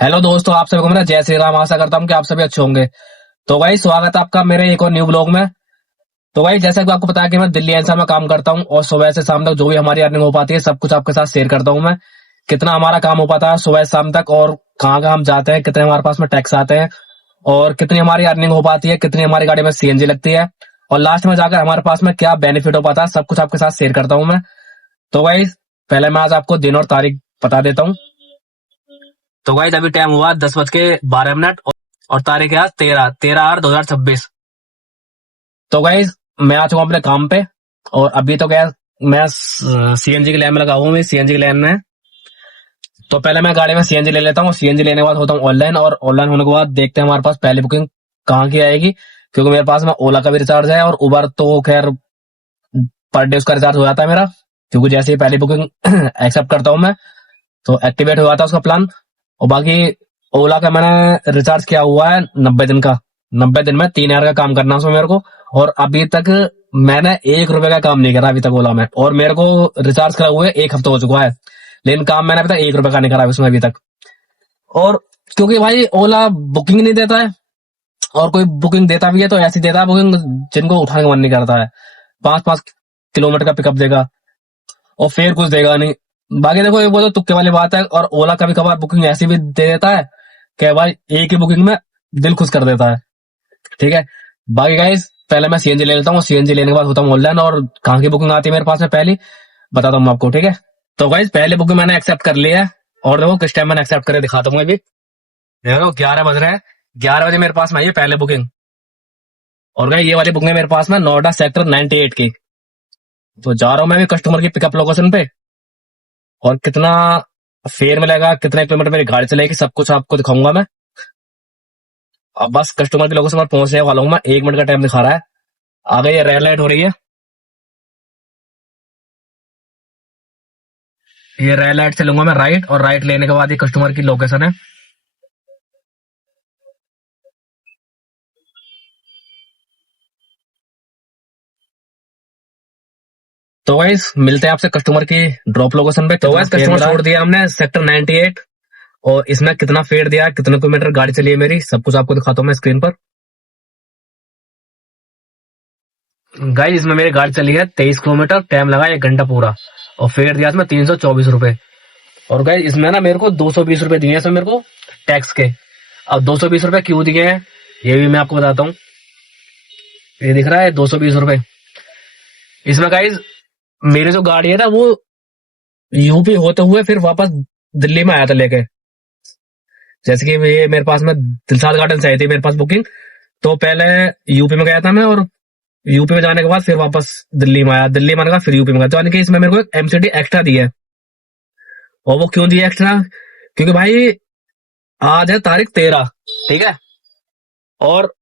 Hello दोस्तों, आप सभी को मेरा जय श्री राम। आशा करता हूँ कि आप सभी अच्छे होंगे। तो भाई स्वागत है आपका मेरे एक और न्यू ब्लॉग में। तो भाई जैसा कि आपको पता है कि मैं दिल्ली एनसीआर में काम करता हूँ और सुबह से शाम तक जो भी हमारी अर्निंग हो पाती है सब कुछ आपके साथ शेयर करता हूँ मैं। कितना हमारा काम हो पाता है सुबह से शाम तक, और कहाँ कहाँ हम जाते हैं, कितने हमारे पास में टैक्स आते हैं, और कितनी हमारी अर्निंग हो पाती है, कितनी हमारी गाड़ी में सीएनजी लगती है, और लास्ट में जाकर हमारे पास में क्या बेनिफिट हो पाता है, सब कुछ आपके साथ शेयर करता हूँ मैं। तो भाई पहले मैं आज आपको दिन और तारीख बता देता हूँ। तो गाइस अभी टाइम हुआ 10:12 और तारीख है आज 13/8/2026। तो गाइस मैं आ चुका हूँ अपने काम पे। और अभी तो क्या, मैं सीएनजी की लाइन में लगा हुआ हूँ, सीएनजी की लाइन में। तो पहले मैं गाड़ी में सीएनजी ले लेता हूँ, सीएनजी लेने के बाद होता हूँ ऑनलाइन, और ऑनलाइन होने के बाद देखते हैं हमारे पास पहली बुकिंग कहाँ की आएगी। क्योंकि मेरे पास में ओला का भी रिचार्ज है और उबर तो खैर पर डे उसका रिचार्ज हो जाता है मेरा। क्योंकि जैसे ही पहली बुकिंग एक्सेप्ट करता हूँ मैं तो एक्टिवेट हो जाता है उसका प्लान। और बाकी ओला का मैंने रिचार्ज किया हुआ है 90 दिन का। 90 दिन में 3 हजार का काम करना है उसमें मेरे को। और अभी तक मैंने 1 रुपए का काम नहीं करा अभी तक ओला में, और मेरे को रिचार्ज करा हुए 1 हफ्ता हो चुका है, लेकिन काम मैंने अभी तक 1 रुपए का नहीं करा उसमें अभी तक। और क्योंकि भाई ओला बुकिंग नहीं देता है, और कोई बुकिंग देता भी है तो ऐसी देता है बुकिंग जिनको उठाने का मन नहीं करता है। 5-5 किलोमीटर का पिकअप देगा और फिर कुछ देगा नहीं। बाकी देखो ये वो तो तुक्के वाली बात है, और ओला कभी कभार बुकिंग ऐसी भी दे देता है कि भाई एक ही बुकिंग में दिल खुश कर देता है। ठीक है। बाकी गाइस पहले मैं सीएनजी ले लेता हूँ, सीएनजी लेने के बाद होता हूँ ऑनलाइन, और कहाँ की बुकिंग आती है मेरे पास में पहली बताता हूँ मैं आपको। ठीक है। तो गाइस पहले बुकिंग मैंने एक्सेप्ट कर लिया है, और देखो किस टाइम मैंने एक्सेप्ट करे दिखाता हूँ अभी। देखो 11 बज रहे हैं, 11 बजे मेरे पास में आई है पहले बुकिंग। और गाइस ये वाली बुकिंग है मेरे पास में नोएडा सेक्टर 98 की। तो जा रहा हूँ मैं भी कस्टमर की पिकअप लोकेशन पे, और कितना फेयर मिलेगा, कितने किलोमीटर मेरी गाड़ी चलेगी, सब कुछ आपको दिखाऊंगा मैं। अब बस कस्टमर की लोकेशन पर पहुंचने वाला हूँ मैं, 1 मिनट का टाइम दिखा रहा है। आ गई है, रेड लाइट हो रही है। ये रेड लाइट से लूंगा मैं राइट, और राइट लेने के बाद ये कस्टमर की लोकेशन है। तो गाइस मिलते हैं आपसे कस्टमर की ड्रॉप लोकेशन पे। तो गाइस कस्टमर छोड़ दिया हमने सेक्टर 98, और इसमें कितना फेयर दिया, कितने किलोमीटर गाड़ी चली है मेरी, सब कुछ आपको दिखाता हूँ मैं स्क्रीन पर। गाइस इसमें मेरी गाड़ी चली है 23 किलोमीटर, टाइम लगा 1 घंटा पूरा, और फेयर दिया इसमें 324 रुपए। और गाइस इसमें ना मेरे को 220 रुपए दिए हैं इसमें मेरे को टैक्स के। अब 220 रुपए क्यों दिए हैं ये भी मैं आपको बताता हूँ। ये दिख रहा है 220 रुपए। इसमें गाइस मेरी जो गाड़ी है ना वो यूपी होते हुए फिर वापस दिल्ली में आया था लेके। जैसे कि ये मेरे पास में दिलशाद गार्डन से आई थी मेरे पास बुकिंग। तो पहले यूपी में गया था मैं, और यूपी में जाने के बाद फिर वापस दिल्ली में आया, दिल्ली में आने के बाद फिर यूपी में गया। तो यानी कि इसमें मेरे को एक एमसीडी एक्स्ट्रा दी है। और वो क्यों दिया एक्स्ट्रा, क्योंकि भाई आज है तारीख 13। ठीक है। और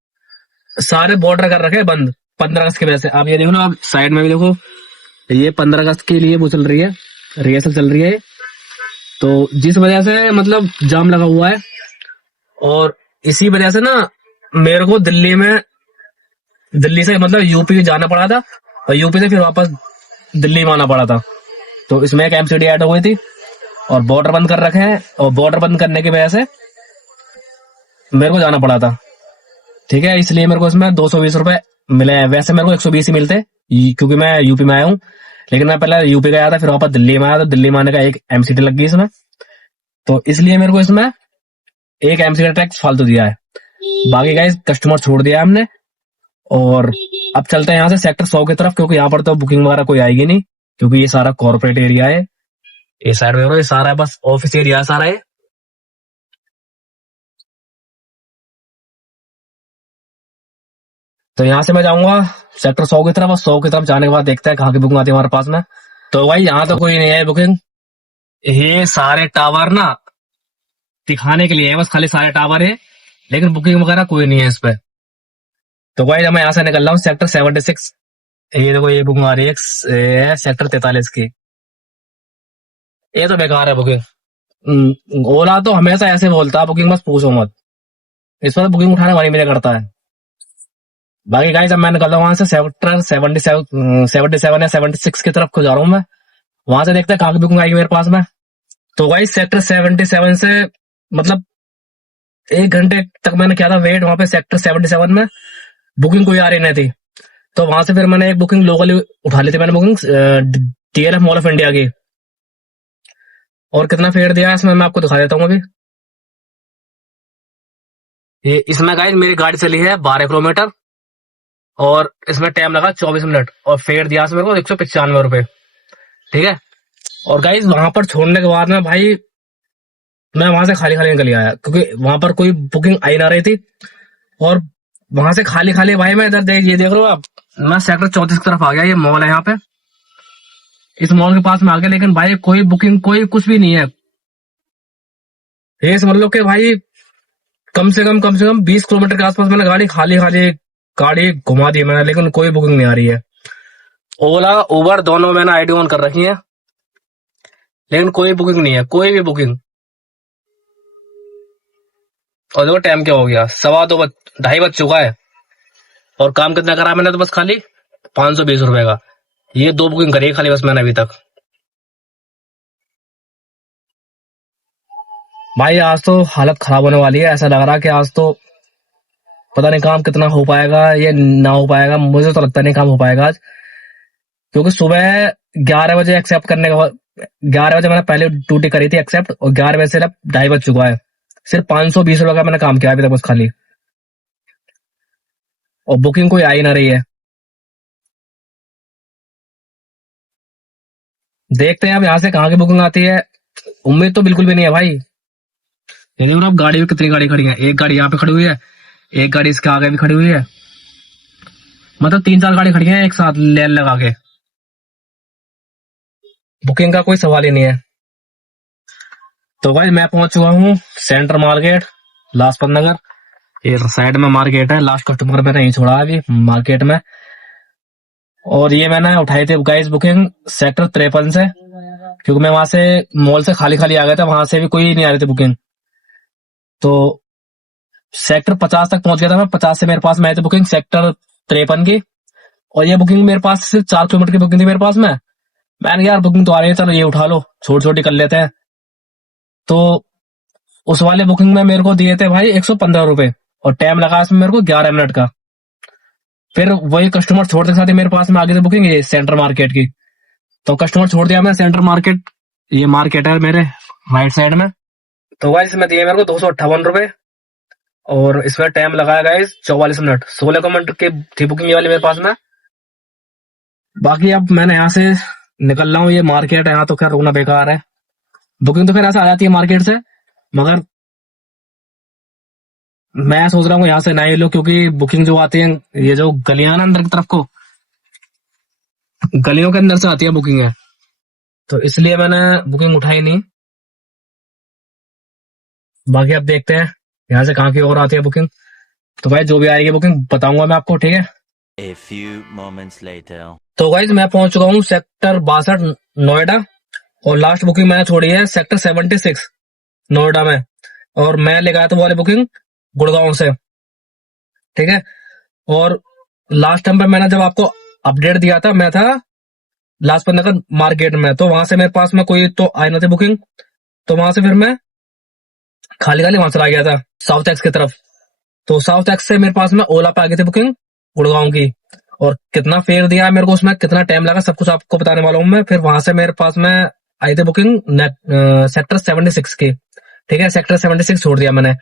सारे बॉर्डर कर रखे हैं बंद 15 अगस्त की वजह से। आप ये देखो ना, आप साइड में भी देखो, ये 15 अगस्त के लिए वो चल रही है, रिहर्सल चल रही है। तो जिस वजह से मतलब जाम लगा हुआ है, और इसी वजह से ना मेरे को दिल्ली से मतलब यूपी जाना पड़ा था, और यूपी से फिर वापस दिल्ली में आना पड़ा था। तो इसमें एक एमसीडी ऐड हो गई थी, और बॉर्डर बंद कर रखे हैं, और बॉर्डर बंद करने की वजह से मेरे को जाना पड़ा था। ठीक है। इसलिए मेरे को इसमें 220 रुपए मिले हैं। वैसे मेरे को 120 ही मिलते, क्योंकि मैं यूपी में आया हूँ। लेकिन मैं पहले यूपी गया था, फिर वापस दिल्ली में आया, तो दिल्ली में आने का एक एमसीडी लग गई इसमें। तो इसलिए मेरे को इसमें एक एमसीडी टैक्स फालतू दिया है। बाकी गाइस कस्टमर छोड़ दिया हमने, और अब चलते हैं यहाँ से सेक्टर 100 की तरफ, क्योंकि यहाँ पर तो बुकिंग वगैरह कोई आएगी नहीं, क्योंकि ये सारा कॉर्पोरेट एरिया है। ये साइड में ये सारा बस ऑफिस एरिया सारा है। तो यहाँ से मैं जाऊंगा सेक्टर 100 की तरफ, और 100 की तरफ जाने के बाद देखते हैं कहाँ की बुकिंग आती है हमारे पास में। तो भाई यहाँ तो कोई नहीं है बुकिंग, ये सारे टावर ना दिखाने के लिए है बस, खाली सारे टावर है, लेकिन बुकिंग वगैरह कोई नहीं है इस पे। तो भाई जब मैं यहाँ से निकल रहा हूँ सेक्टर 76, ये देखो ये बुकिंग आ रही है सेक्टर 43 की। ये तो बेकार है बुकिंग। ओला तो हमेशा ऐसे बोलता है बुकिंग बस पूछो मत, इस पर बुकिंग उठाने वाली मेरे करता है। बाकी गाइस जब मैं निकल रहा हूँ वहां से सेक्टर 77 या 76 की तरफ को जा रहा हूँ मैं। वहां से देखते हैं कहाँ की बुकिंग आएगी मेरे पास में। तो गाइस सेक्टर 77 से मतलब 1 घंटे तक मैंने किया था वेट वहां पे सेक्टर 77 में, बुकिंग कोई आ रही नहीं थी। तो वहां से फिर मैंने एक बुकिंग लोकली उठा ली थी मैंने, booking DLF mall of India की। और कितना फेयर दिया है इसमें मैं आपको दिखा देता हूँ अभी। ये इसमें गाइस मेरी गाड़ी चली है 12 किलोमीटर, और इसमें टाइम लगा 24 मिनट, और फेयर दिया मेरे को 195 रुपए। ठीक है। और गाइस वहां पर छोड़ने के बाद में भाई मैं वहां से खाली खाली निकल आया, क्योंकि वहां पर कोई बुकिंग आई ना रही थी। और वहां से खाली खाली भाई मैं इधर ये देख रहा हूँ आप, मैं सेक्टर 34 की तरफ आ गया। ये मॉल है यहाँ पे, इस मॉल के पास में आ गया, लेकिन भाई कोई बुकिंग कोई कुछ भी नहीं है। ये समझ लो कि भाई कम से कम 20 किलोमीटर के आसपास मैंने गाड़ी खाली खाली गाड़ी घुमा दी मैंने, लेकिन कोई बुकिंग नहीं आ रही है। ओला उबर दोनों मैंने आईडी ऑन कर रखी है, लेकिन कोई बुकिंग नहीं है, कोई भी बुकिंग। और देखो टाइम क्या हो गया, 2:15 2:30 बज चुका है। और काम कितना करा मैंने, तो बस खाली 520 रुपए का। ये 2 बुकिंग करी है खाली बस मैंने अभी तक। भाई आज तो हालत खराब होने वाली है, ऐसा लग रहा है कि आज तो पता नहीं काम कितना हो पाएगा या ना हो पाएगा। मुझे तो लगता नहीं काम हो पाएगा आज, क्योंकि सुबह 11 बजे एक्सेप्ट करने के बाद, 11 बजे मैंने पहले ड्यूटी करी थी एक्सेप्ट, और 11 बजे से अब 2:30 बज चुका है। सिर्फ 520 रुपए का मैंने काम किया अभी तक बस खाली, और बुकिंग कोई आ ही ना रही है। देखते हैं अब यहाँ से कहाँ की बुकिंग आती है। उम्मीद तो बिल्कुल भी नहीं है भाई। ये देखो ना, अब गाड़ी में कितनी गाड़ी खड़ी है, एक गाड़ी यहाँ पे खड़ी हुई है, एक गाड़ी इसके आगे भी खड़ी हुई है, मतलब 3-4 गाड़ी खड़ी है एक साथ लेन लगा के। बुकिंग का कोई सवाल ही नहीं है। तो भाई मैं पहुंच चुका हूँ सेंटर मार्केट, लाजपत नगर। ये साइड में मार्केट है, लास्ट कस्टमर मैंने यहीं छोड़ा अभी मार्केट में। और ये मैंने उठाई थी गाइस बुकिंग सेक्टर 53 से, क्योंकि मैं वहां से मॉल से खाली खाली आ गया था, वहां से भी कोई नहीं आ रही थी बुकिंग। तो सेक्टर 50 तक पहुंच गया था मैं, 50 से मेरे पास में आई थी बुकिंग सेक्टर 53 की। और ये बुकिंग मेरे पास सिर्फ 4 किलोमीटर की बुकिंग थी मेरे पास में। मैंने कहा यार बुकिंग तो आ रही है, चलो ये उठा लो, छोटी छोटी कर लेते हैं। तो उस वाले बुकिंग में मेरे को दिए थे भाई 115 रुपए, और टाइम लगा इसमें मेरे को 11 मिनट का। फिर वही कस्टमर छोड़ते साथ ही मेरे पास में आ गई थी बुकिंग ये सेंटर मार्केट की। तो कस्टमर छोड़ दिया मैं सेंटर मार्केट, ये मार्केट है मेरे राइट साइड में। तो भाई इसमें दिए मेरे को 258 रुपए, और इसमें टाइम लगाया गया 44 मिनट। 16 मिनट की थी बुकिंग वाली मेरे पास में। बाकी अब मैंने यहाँ से निकल रहा हूँ, ये मार्केट है यहाँ तो खैर रुकना बेकार है। बुकिंग तो फिर ऐसा आ जाती है मार्केट से, मगर मैं सोच रहा हूँ यहाँ से ना ही लो, क्योंकि बुकिंग जो आती है ये जो गलियां ना अंदर की तरफ को, गलियों के अंदर से आती है बुकिंग है, तो इसलिए मैंने बुकिंग उठाई नहीं। बाकी अब देखते हैं यहाँ से कहाँ की और आती है बुकिंग। तो भाई जो भी आएगी बुकिंग बताऊंगा मैं आपको, ठीक है। A few moments later. तो गाइज मैं पहुंच चुका हूँ सेक्टर 62 नोएडा, और लास्ट बुकिंग मैंने छोड़ी है सेक्टर 76 नोएडा में। और मैं ले गया था वो वाली बुकिंग गुड़गांव से, ठीक है। और लास्ट टाइम पे मैंने जब आपको अपडेट दिया था, मैं था लाजपत नगर मार्केट में, तो वहां से मेरे पास में कोई तो आई ना थी बुकिंग। तो वहां से फिर मैं खाली खाली वहां चला गया था साउथ एक्स की तरफ। तो साउथ एक्स से मेरे पास में ओला पे आ गई थी बुकिंग गुड़गांव की। और कितना फेयर दिया है मेरे को उसमें, कितना टाइम लगा, सब कुछ आपको बताने वाला हूँ मैं। फिर वहां से मेरे पास में आई थी बुकिंग सेक्टर 76 की, ठीक है। सेक्टर 76 छोड़ दिया मैंने।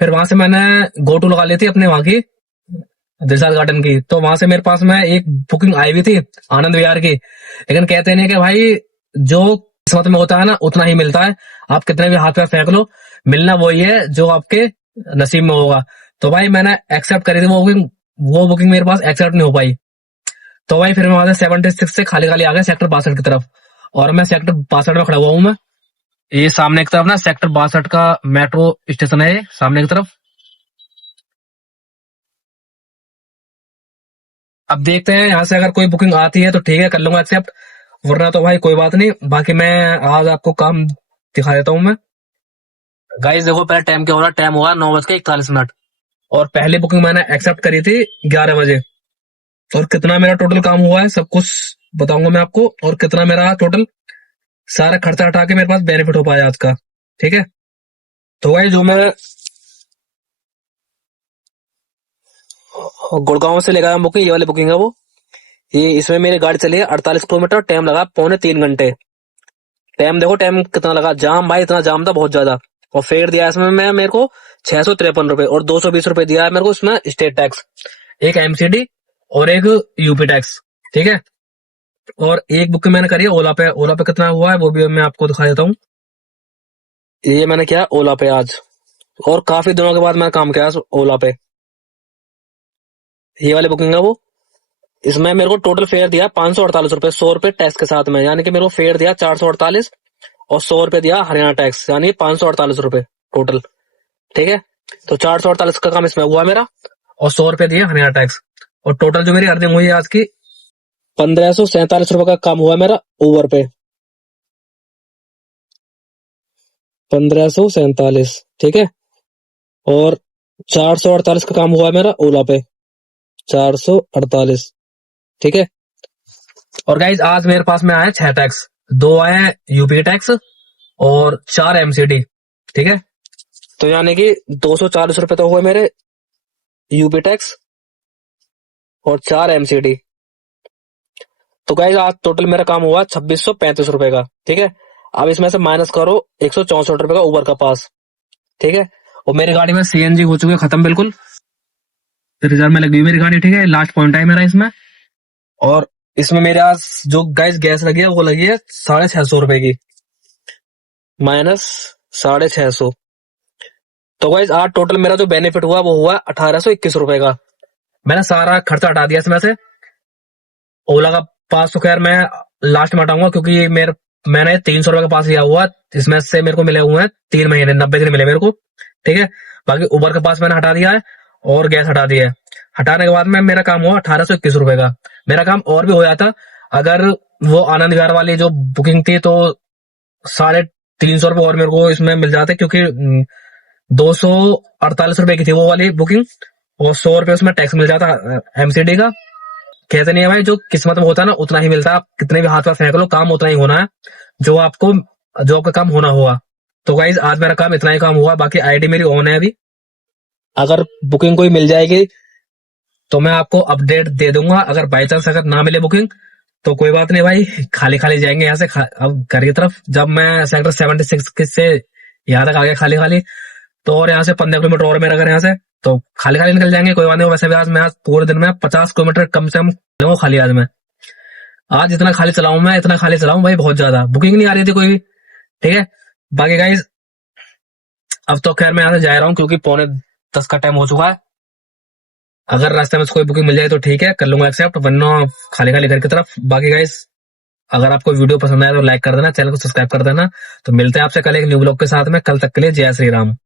फिर वहां से मैंने गो टू लगा ली थी अपने वहां की दिलशाद गार्डन की। तो वहां से मेरे पास में एक बुकिंग आई हुई थी आनंद विहार की, लेकिन कहते नहीं कि भाई जो किस्मत में होता है ना उतना ही मिलता है। आप कितने भी हाथ पे फेंक लो, मिलना वही है जो आपके नसीब में होगा। तो भाई मैंने एक्सेप्ट करी थी वो बुकिंग मेरे पास एक्सेप्ट नहीं हो पाई। तो भाई फिर मैं वहां से 76 से खाली खाली आ गया सेक्टर 62 की तरफ। और मैं सेक्टर 62 में खड़ा हुआ हूँ मैं। ये सामने की तरफ ना सेक्टर 62 का मेट्रो स्टेशन है, ये सामने की तरफ। अब देखते हैं यहाँ से अगर कोई बुकिंग आती है तो ठीक है, कर लूंगा एक्सेप्ट, वरना तो भाई कोई बात नहीं। बाकी मैं आज आपको काम दिखा देता हूँ मैं। गाइस देखो पहले टाइम क्या हो रहा है, टाइम हुआ 9:41। और पहली बुकिंग मैंने एक्सेप्ट करी थी 11 बजे। और कितना मेरा टोटल काम हुआ है सब कुछ बताऊंगा मैं आपको, और कितना मेरा टोटल सारा खर्चा हटा के मेरे पास बेनिफिट हो पाया आज का, ठीक है। तो भाई जो मैं गुड़गांव से लेकर बुकिंग, ये वाली बुकिंग है वो। ये इसमें मेरी गाड़ी चली है 48 किलोमीटर, टाइम लगा 2.75 घंटे। टाइम देखो, टाइम कितना लगा, जाम भाई इतना जाम था बहुत ज्यादा। और फेयर दिया इसमें मैं मेरे को 653 रुपए, और 220 रुपए दिया है मेरे को इसमें स्टेट टैक्स, एक एमसीडी और एक यूपी टैक्स, ठीक है। और एक बुकिंग मैंने करी है ओला पे। ओला पे कितना हुआ है वो भी मैं आपको दिखा देता हूँ। ये मैंने किया ओला पे आज, और काफी दिनों के बाद मैंने काम किया ओला पे। ये वाली बुकिंग है वो। इसमें मेरे को टोटल फेयर दिया 548 रुपए, 100 रुपए टैक्स के साथ में, यानी कि मेरे को फेयर दिया 448, और 100 रुपए दिया हरियाणा टैक्स, यानी 548 रुपए टोटल, ठीक है। तो 448 का काम इसमें हुआ मेरा, और 100 रुपए दिए हरियाणा टैक्स, और टोटल जो मेरी अर्निंग हुई है आज की 1547 रुपए का काम हुआ मेरा ओवर पे, 1547, ठीक है। और 448 का काम हुआ मेरा ओला पे, 448, ठीक है। और गाइज आज मेरे पास में आए 6 टैक्स, 2 आए यूपी टैक्स और 4 एमसीडी, ठीक है। तो यानी कि 240 रुपए तो हुए मेरे यूपी टैक्स और 4 एमसीडी। तो गाइज आज टोटल मेरा काम हुआ 2635 रुपए का, ठीक है। अब इसमें से माइनस करो 164 रुपए का उबर का पास, ठीक है। और मेरी गाड़ी में सीएनजी हो चुकी है खत्म बिल्कुल, रिजर्व में लगी हुई मेरी गाड़ी, ठीक है। लास्ट पॉइंट है मेरा इसमें। और इसमें मेरे आज जो गाइस गैस लगी है वो लगी है 650 रुपए की, माइनस 650। तो गाइस आज टोटल मेरा जो बेनिफिट हुआ वो हुआ 1821 रुपए का। मैंने सारा खर्चा हटा दिया इसमें से। ओला का पास तो खैर मैं लास्ट में हटाऊंगा, क्योंकि मैंने 300 रुपए का पास लिया हुआ, इसमें से मेरे को मिले हुए हैं 3 महीने, 90 दिन मिले मेरे को, ठीक है। बाकी उबर का पास मैंने हटा दिया है, और गैस हटा दिया है। हटाने के बाद में मेरा काम हुआ 1821 रुपए का। मेरा काम और भी हो जाता अगर वो आनंद विहार वाली जो बुकिंग थी, तो 350 रुपए और मेरे को इसमें मिल जाते, क्योंकि 248 रुपए की थी वो वाली बुकिंग, और 100 रुपए उसमें टैक्स मिल जाता एमसीडी का। कहते नहीं है भाई, जो किस्मत में होता है ना उतना ही मिलता है। आप कितने भी हाथ पर फेंक लो, काम उतना ही होना है जो आपका काम होना हुआ। तो गाइज आज मेरा काम इतना ही काम हुआ, बाकी आईडी मेरी ऑन है अभी। अगर बुकिंग कोई मिल जाएगी तो मैं आपको अपडेट दे दूंगा। अगर बाई चांस अगर ना मिले बुकिंग तो कोई बात नहीं भाई, खाली खाली जाएंगे यहाँ से अब घर की तरफ। जब मैं सेक्टर 76 से यहाँ तक आ गया खाली खाली, तो और यहाँ से 15 किलोमीटर और मेरा घर यहाँ से, तो खाली खाली निकल जाएंगे, कोई बात नहीं। वैसे भी आज मैं पूरे दिन में 50 किलोमीटर कम से कम चलाऊं खाली। आज इतना खाली चलाऊं, मैं इतना खाली चलाऊं भाई, बहुत ज्यादा। बुकिंग नहीं आ रही थी कोई भी, ठीक है। बाकी गाइज अब तो खैर मैं यहाँ से जा रहा हूँ, क्योंकि 9:45 का टाइम हो चुका है। अगर रास्ते में से कोई बुकिंग मिल जाए तो ठीक है, कर लूंगा एक्सेप्ट, वरना खाली खाली घर की तरफ। बाकी गाइस अगर आपको वीडियो पसंद आया तो लाइक कर देना, चैनल को सब्सक्राइब कर देना। तो मिलते हैं आपसे कल एक न्यू ब्लॉग के साथ में। कल तक के लिए जय श्री राम।